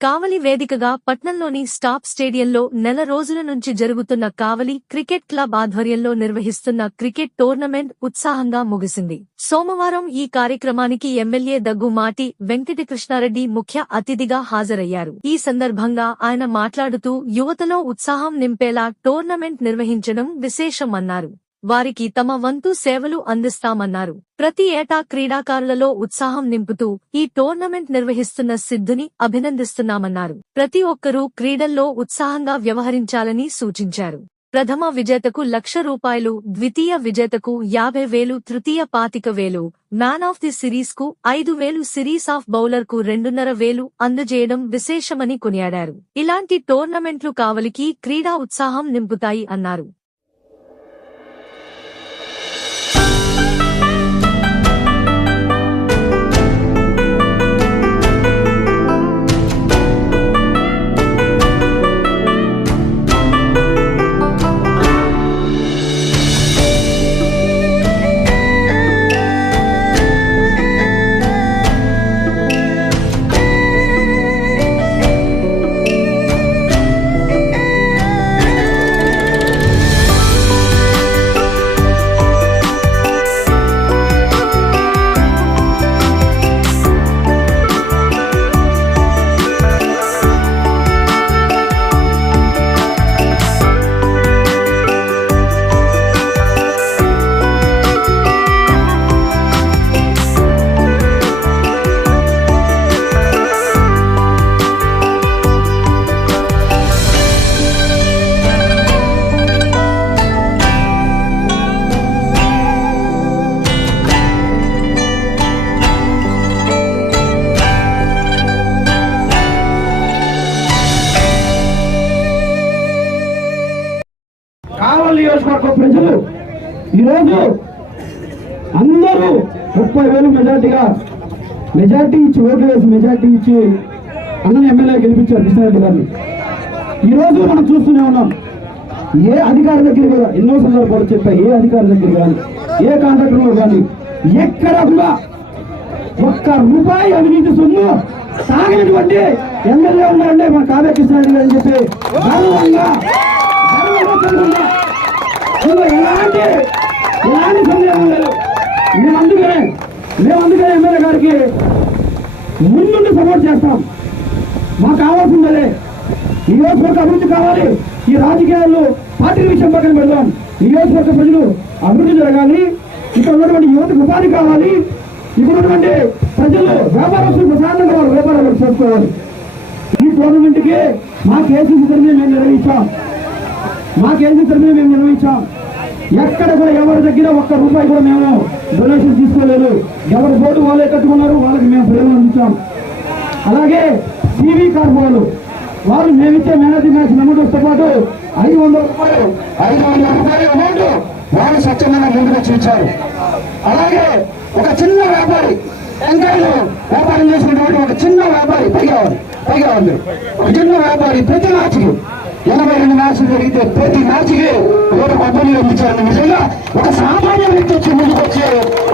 కావలి వేదికగా పట్నంలోని స్టాప్ స్టేడియంలో నెల రోజుల నుంచి జరుగుతున్న కావలి క్రికెట్ క్లబ్ ఆధ్వర్యంలో నిర్వహిస్తున్న క్రికెట్ టోర్నమెంట్ ఉత్సాహంగా ముగిసింది. సోమవారం ఈ కార్యక్రమానికి ఎమ్మెల్యే దగ్గుమాటి వెంకటకృష్ణారెడ్డి ముఖ్య అతిథిగా హాజరయ్యారు. ఈ సందర్భంగా ఆయన మాట్లాడుతూ యువతలో ఉత్సాహం నింపేలా టోర్నమెంట్ నిర్వహించడం విశేషమన్నారు. వారికి తమ వంతు సేవలు అందిస్తామన్నారు. ప్రతి ఏటా క్రీడాకారులలో ఉత్సాహం నింపుతూ ఈ టోర్నమెంట్ నిర్వహిస్తున్న సిద్ధుని అభినందిస్తున్నామన్నారు. ప్రతి ఒక్కరూ క్రీడల్లో ఉత్సాహంగా వ్యవహరించాలని సూచించారు. ప్రథమ విజేతకు లక్ష రూపాయలు ద్వితీయ విజేతకు యాభై వేలు తృతీయ పాతిక వేలు మ్యాన్ ఆఫ్ ది సిరీస్కు ఐదు వేలు సిరీస్ ఆఫ్ బౌలర్కు రెండున్నర వేలు అందజేయడం విశేషమని కొనియాడారు. ఇలాంటి టోర్నమెంట్లు కావలికి క్రీడా ఉత్సాహం నింపుతాయి అన్నారు. నియోజకవర్గ ఈరోజు అందరూ ముప్పై వేలు మెజార్టీగా మెజార్టీ ఇచ్చి ఓట్లు వేసి మెజార్టీ ఇచ్చి అన్నని ఎమ్మెల్యే గెలిపించారు కృష్ణారెడ్డి గారిని. ఈరోజు మనం చూస్తూనే ఉన్నాం ఏ అధికారి దగ్గర కూడా ఎన్నో సందర్భాలు చెప్పా ఏ అధికారి దగ్గర కానీ ఏ కాంట్రాక్టర్లో కానీ ఎక్కడ కూడా ఒక్క రూపాయి అవినీతి సొమ్ము సాగినటువంటి ఎమ్మెల్యే ఉన్నారంటే మన కావ్య కృష్ణారెడ్డి గారు అని చెప్పి గర్వంగా ఎలాంటి ఎలాంటి సందేహం లేదు. మేము అందుకనే మేము అందుకనే ఎమ్మెల్యే గారికి ముందుండి సపోర్ట్ చేస్తాం. మాకు కావాల్సిందలే నియోజకవర్గ అభివృద్ధి కావాలి. ఈ రాజకీయాల్లో పార్టీ విషయం పక్కన పెడదాం. నియోజకవర్గ ప్రజలు అభివృద్ధి జరగాలి. ఇక్కడ ఉన్నటువంటి యువతకు ఉపాధి కావాలి. ఇక్కడ ఉన్నటువంటి ప్రజలు వ్యాపారస్తులు ప్రశాంతంగా వాళ్ళు వ్యాపారాలు చేసుకోవాలి. ఈ టోర్నమెంట్కి మా కేసీసీ తరఫున మేము నిర్వహించాం మా కేసీసీ తరఫున మేము నిర్వహించాం ఎక్కడ కూడా ఎవరి దగ్గర ఒక్క రూపాయి కూడా మేము డొనేషన్ తీసుకోలేదు. ఎవరి బోర్డు వాళ్ళే కట్టుకున్నారు వాళ్ళకి మేము ప్రేమ అందించాం. అలాగే టీవీ కార్పొరేలు వాళ్ళు మేమిచ్చే మేనేజింగ్ మ్యాచ్ అమౌంట్తో పాటు ఐదు వందల రూపాయలు ఐదు వందల రూపాయల అమౌంట్ వారు స్వచ్ఛమైన ముందుకు వచ్చి అలాగే ఒక చిన్న వ్యాపారి టెంకాయలు వ్యాపారం చేసినటువంటి ఒక చిన్న వ్యాపారి పైగా పైగా ఉంది ఒక చిన్న వ్యాపారి ప్రతి మ్యాచ్కి ఎనభై రెండు మ్యాచ్లు జరిగితే ప్రతి మ్యాచ్కి ఒక కొబ్బరి ఇచ్చారు నిజంగా ఒక సామాన్య వ్యక్తి వచ్చి ముందుకు వచ్చి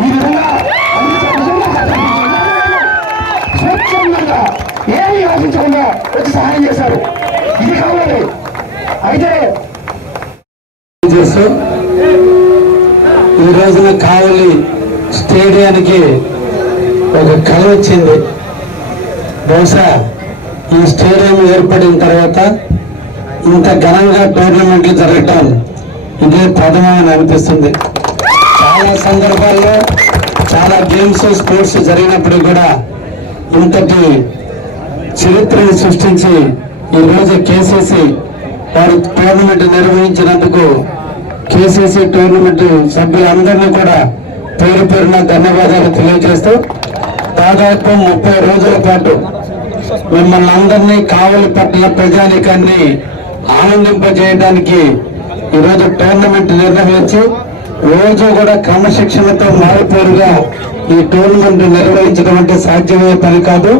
ఈ విధంగా అందించే స్వచ్ఛందంగా ఏమీ ఆశించకుండా వచ్చి సహాయం చేశారు. ఇది కావాలి. అయితే చేస్తూ ఈ రోజున కావలి స్టేడియానికి ఒక కళ వచ్చింది. బహుశా ఈ స్టేడియం ఏర్పడిన తర్వాత ఇంత ఘనంగా టోర్నమెంట్లు జరగటం ఇదే ప్రథమని అనిపిస్తుంది. చాలా సందర్భాల్లో చాలా గేమ్స్ స్పోర్ట్స్ జరిగినప్పుడు కూడా ఇంతటి చరిత్రను సృష్టించి ఈరోజు కేసీసీ వారు టోర్నమెంట్ నిర్వహించినందుకు కేసీసీ టోర్నమెంట్ సభ్యులందరినీ కూడా పేరు పేరున ధన్యవాదాలు తెలియజేస్తూ దాదాపు ముప్పై రోజుల పాటు మిమ్మల్ని అందరినీ కావలి పట్టిన ప్రజానికాన్ని ఆనందింపజేయడానికి ఈరోజు టోర్నమెంట్ నిర్వహించి రోజు కూడా క్రమశిక్షణతో మారిపోరుగా ఈ టోర్నమెంట్ నిర్వహించడం అంటే సాధ్యమయ్యే పని కాదు.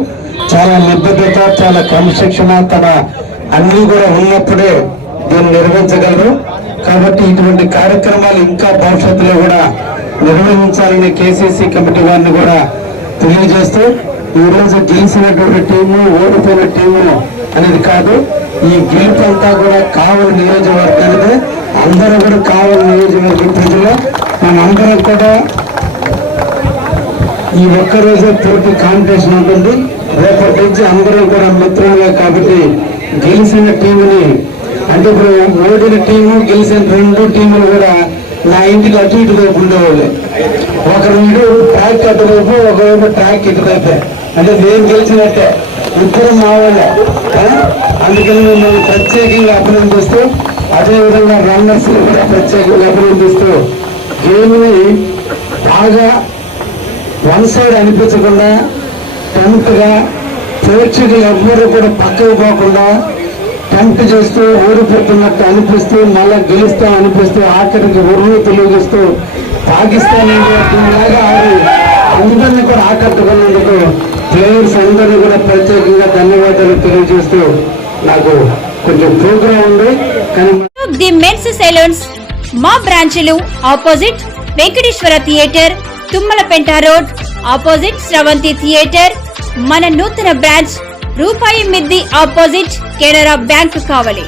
చాలా నిబద్ధత చాలా క్రమశిక్షణ తన అన్ని కూడా ఉన్నప్పుడే దీన్ని నిర్వహించగలరు. కాబట్టి ఇటువంటి కార్యక్రమాలు ఇంకా భవిష్యత్తులో కూడా నిర్వహించాలని కేసీసీ కమిటీ వారిని కూడా తెలియజేస్తూ ఈ రోజు గెలిచినటువంటి టీము ఓడిపోయిన టీము అనేది కాదు ఈ గెలుపు అంతా కూడా కావలి నియోజకవర్గానికి అందరూ కూడా కావలి నియోజకవర్గ ప్రజలు. మనందరం కూడా ఈ ఒక్క రోజే పూర్తి కాంపిటీషన్ ఉంటుంది. రేపటి నుంచి అందరం కూడా మిత్రులే కాబట్టి గెలిచిన టీముని అంటే ఇప్పుడు ఓడిన టీము గెలిచిన రెండు టీములు కూడా నా ఇంటికి అటు ఇటు వైపు ఉండేవాళ్ళు ఒకరు ఇటు ట్రాక్ అటువైపు ఒకవైపు ట్రాక్ ఇటువైపు అంటే నేను గెలిచినట్టే. ఇప్పుడు మా వాళ్ళే అందుకని మిమ్మల్ని ప్రత్యేకంగా అభినందిస్తూ అదేవిధంగా రన్నర్స్ కూడా ప్రత్యేకంగా అభినందిస్తూ గేమ్ని బాగా వన్ సైడ్ అనిపించకుండా టెన్త్గా ప్రేక్షకులు ఎవ్వరూ కూడా పక్కకు పోకుండా టెంట్ చేస్తూ ఊరిపోతున్నట్టు అనిపిస్తూ మళ్ళీ గెలుస్తాం అనిపిస్తూ ఆఖరికి ఉరువు తెలియజేస్తూ పాకిస్తాన్ ఇండియా లాగా ఆడి అందరినీ కూడా ఆకట్టుకున్నందుకు ప్లేయర్స్ అందరినీ కూడా ప్రత్యేకంగా ధన్యవాదాలు తెలియజేస్తూ నాకు కొంచెం ప్రోగ్రామ్ ఉంది కానీ ది మెన్స్ సెలూన్స్ మా బ్రాంచ్లు opposite Venkateswara theatre Tummalapenta road opposite Sravanthi theatre మన నూతన బ్రాంచ్ రూపాయి మిద్ది ఆపోజిట్ కెనరా బ్యాంక్ కావలి.